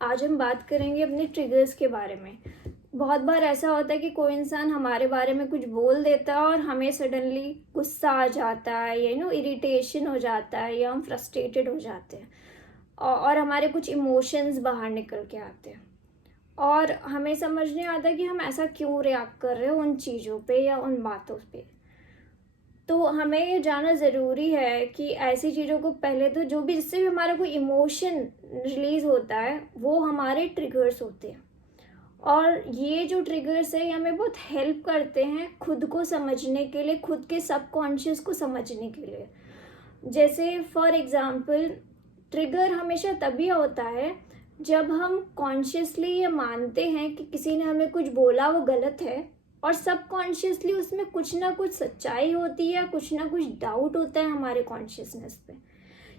आज हम बात करेंगे अपने ट्रिगर्स के बारे में। बहुत बार ऐसा होता है कि कोई इंसान हमारे बारे में कुछ बोल देता है और हमें सडनली गुस्सा आ जाता है, इरिटेशन हो जाता है, या हम फ्रस्ट्रेटेड हो जाते हैं और हमारे कुछ इमोशंस बाहर निकल के आते हैं और हमें समझ नहीं आता कि हम ऐसा क्यों रिएक्ट कर रहे हो उन चीज़ों पे या उन बातों पे। तो हमें ये जानना ज़रूरी है कि ऐसी चीज़ों को पहले तो जो भी जिससे भी हमारा कोई इमोशन रिलीज़ होता है वो हमारे ट्रिगर्स होते हैं, और ये जो ट्रिगर्स है ये हमें बहुत हेल्प करते हैं खुद को समझने के लिए, खुद के सबकॉन्शियस को समझने के लिए। जैसे फॉर एग्ज़ाम्पल, ट्रिगर हमेशा तभी होता है जब हम कॉन्शियसली ये मानते हैं कि किसी ने हमें कुछ बोला वो गलत है, और सबकॉन्शियसली उसमें कुछ ना कुछ सच्चाई होती है, कुछ ना कुछ डाउट होता है हमारे कॉन्शियसनेस पे।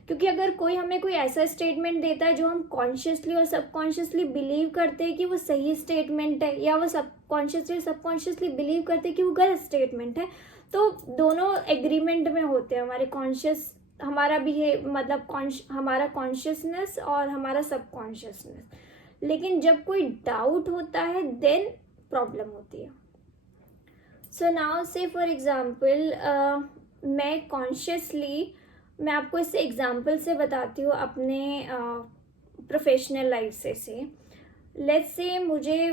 क्योंकि अगर कोई हमें कोई ऐसा स्टेटमेंट देता है जो हम कॉन्शियसली और सबकॉन्शियसली बिलीव करते हैं कि वो सही स्टेटमेंट है, या वो सबकॉन्शियसली बिलीव करते हैं कि वो गलत स्टेटमेंट है, तो दोनों एग्रीमेंट में होते हैं। हमारे कॉन्शियस हमारा हमारा कॉन्शियसनेस और हमारा सबकॉन्शियसनेस। लेकिन जब कोई डाउट होता है देन प्रॉब्लम होती है। सो नाउ से फॉर एग्ज़ाम्पल, मैं आपको इससे एग्ज़ाम्पल से बताती हूँ अपने प्रोफेशनल लाइफ से। लेट्स से मुझे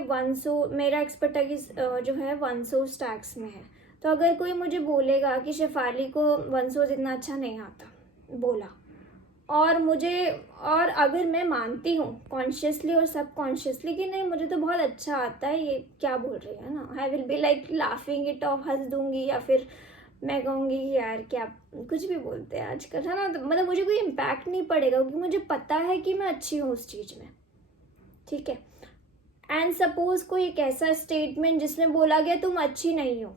मेरा एक्सपर्टाइज जो है वनसोर्स टैक्स में है। तो अगर कोई मुझे बोलेगा कि शेफाली को वनसोर्स इतना अच्छा नहीं आता, बोला, और अगर मैं मानती हूँ कॉन्शियसली और सबकॉन्शियसली कि नहीं मुझे तो बहुत अच्छा आता है, ये क्या बोल रही है ना, I will be like laughing it of, हंस दूंगी, या फिर मैं कहूँगी कि यार क्या कुछ भी बोलते हैं आजकल, है ना। तो मतलब मुझे कोई इम्पैक्ट नहीं पड़ेगा क्योंकि मुझे पता है कि मैं अच्छी हूँ उस चीज़ में, ठीक है। एंड सपोज कोई एक ऐसा स्टेटमेंट जिसमें बोला गया तुम अच्छी नहीं हो,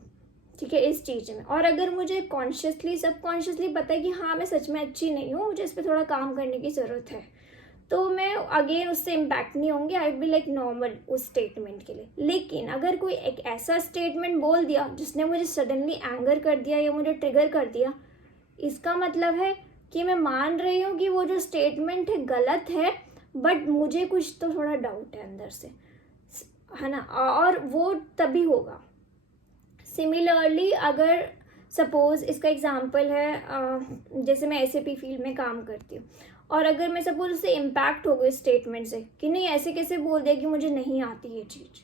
ठीक है, इस चीज़ में, और अगर मुझे कॉन्शियसली सबकॉन्शियसली पता है कि हाँ मैं सच में अच्छी नहीं हूँ, मुझे इस पर थोड़ा काम करने की ज़रूरत है, तो मैं अगेन उससे इम्पैक्ट नहीं होंगे, I will be like normal उस स्टेटमेंट के लिए। लेकिन अगर कोई एक ऐसा स्टेटमेंट बोल दिया जिसने मुझे सडनली एंगर कर दिया या मुझे ट्रिगर कर दिया, इसका मतलब है कि मैं मान रही हूँ कि वो जो स्टेटमेंट है गलत है, बट मुझे कुछ तो थोड़ा डाउट है अंदर से, है ना, और वो तभी होगा। सिमिलरली अगर सपोज इसका एग्जांपल है, जैसे मैं एसएपी फील्ड में काम करती हूँ, और अगर मैं सपोज उससे इम्पैक्ट हो गई स्टेटमेंट से कि नहीं ऐसे कैसे बोल दिया कि मुझे नहीं आती ये चीज़,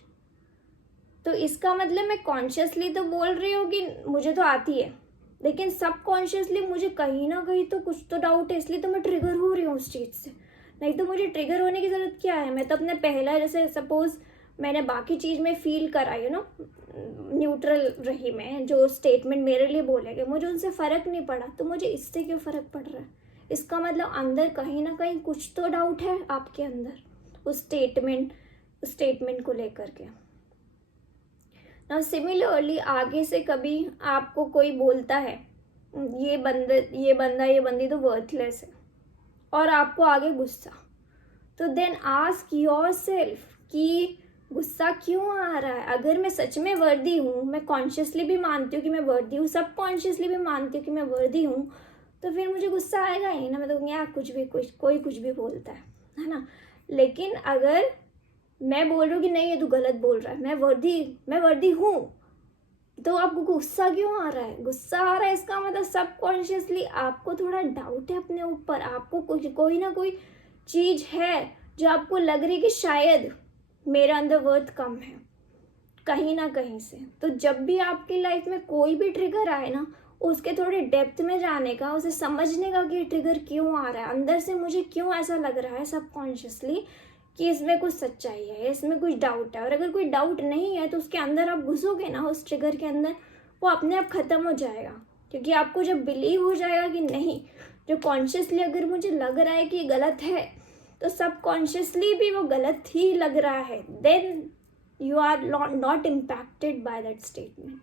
तो इसका मतलब मैं कॉन्शियसली तो बोल रही हूँ कि मुझे तो आती है, लेकिन सबकॉन्शियसली मुझे कहीं ना कहीं तो कुछ तो डाउट है, इसलिए तो मैं ट्रिगर हो रही हूँ उस चीज़ से। नहीं तो मुझे ट्रिगर होने की ज़रूरत क्या है, मैं तो अपने पहला, जैसे सपोज मैंने बाकी चीज़ में फील करा, न्यूट्रल रही मैं, जो स्टेटमेंट मेरे लिए बोले गए मुझे उनसे फ़र्क नहीं पड़ा, तो मुझे इससे क्यों फ़र्क पड़ रहा है। इसका मतलब अंदर कहीं ना कहीं कुछ तो डाउट है आपके अंदर उस स्टेटमेंट को लेकर के। ना सिमिलरली आगे से कभी आपको कोई बोलता है ये बंदी तो वर्थलेस है, और आपको आगे गुस्सा, तो देन आस्क योरसेल्फ कि गुस्सा क्यों आ रहा है। अगर मैं सच में वर्दी हूँ, मैं कॉन्शियसली भी मानती हूँ कि मैं वर्दी हूँ, सबकॉन्शियसली भी मानती हूँ कि मैं वर्दी हूँ, तो फिर मुझे गुस्सा आएगा ही ना। मैं तो यार कोई कुछ भी बोलता है ना। लेकिन अगर मैं बोल रही हूँ कि नहीं ये तू गलत बोल रहा है, मैं वर्दी हूँ, तो आपको गुस्सा क्यों आ रहा है। गुस्सा आ रहा है इसका मतलब सबकॉन्शियसली आपको थोड़ा डाउट है अपने ऊपर, आपको कोई ना कोई चीज़ है जो आपको लग रही है कि शायद मेरा अंदर वर्थ कम है कहीं ना कहीं से। तो जब भी आपकी लाइफ में कोई भी ट्रिगर आए ना, उसके थोड़े डेप्थ में जाने का, उसे समझने का कि ट्रिगर क्यों आ रहा है, अंदर से मुझे क्यों ऐसा लग रहा है सबकॉन्शियसली कि इसमें कुछ सच्चाई है, इसमें कुछ डाउट है। और अगर कोई डाउट नहीं है तो उसके अंदर आप घुसोगे ना, उस ट्रिगर के अंदर, वो अपने आप ख़त्म हो जाएगा। क्योंकि आपको जब बिलीव हो जाएगा कि नहीं, जो कॉन्शियसली अगर मुझे लग रहा है कि गलत है, तो सबकॉन्शियसली भी वो गलत ही लग रहा है, then you are not impacted by that statement.